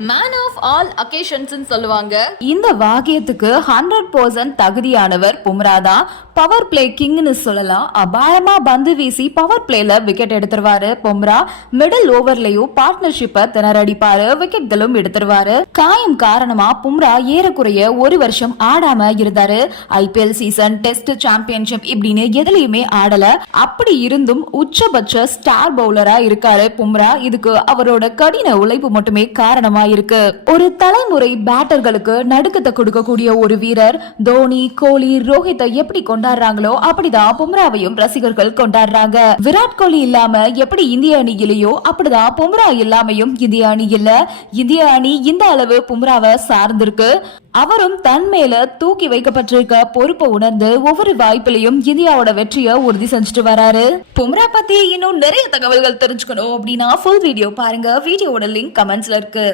Man of all occasions சொல்லுவாங்க. இந்த வாக்கியத்துக்கு 100% தகுதியானவர் பும்ரா தான். பவர் பிளே கிங்னு சொல்லலாம். அபாயமா பந்து வீசி பவர் பிளேல விக்கெட் எடுத்துருவாரு பும்ரா. மிடில் ஓவர்லயும் பார்ட்னர்ஷிப்பை திணறடிப்பாரு, விக்கெட்களும் எடுத்துருவாரு. காயம் காரணமா பும்ரா ஏறக்குறைய ஒரு வருஷம் ஆடாம இருந்தாரு. ஐபிஎல் சீசன், டெஸ்ட், சாம்பியன்ஷிப் இப்படின்னு எதுலயுமே ஆடல. அப்படி இருந்தும் உச்சபட்ச ஸ்டார் பவுலரா இருக்காரு பும்ரா. இதுக்கு அவரோட கடின உழைப்பு மட்டுமே காரணமா இருக்கு. ஒரு தலைமுறை பேட்டர்களுக்கு நடுக்கத்தை கொடுக்கக்கூடிய ஒரு வீரர். தோனி, கோலி, ரோஹித்தை எப்படி கொண்டாடுறாங்களோ அப்படிதான் பும்ராவையும் ரசிகர்கள் கொண்டாடுறாங்க. விராட் கோலி இல்லாம எப்படி இந்திய அணி இல்லையோ அப்படிதான் பும்ரா இல்லாமையும் இந்திய அணி இல்ல. இந்திய அணி இந்த அளவு பும்ராவை சார்ந்திருக்கு. அவரும் தன் மேல தூக்கி வைக்கப்பட்டிருக்க பொறுப்பை உணர்ந்து ஒவ்வொரு வாய்ப்பிலையும் இந்தியாவோட வெற்றியை உறுதி செஞ்சுட்டு வராரு. பும்ரா பத்தி இன்னும் நிறைய தகவல்கள் தெரிஞ்சுக்கணும் அப்படின்னா ஃபுல் வீடியோ பாருங்க. வீடியோட லிங்க் கமெண்ட்ஸ்ல இருக்கு.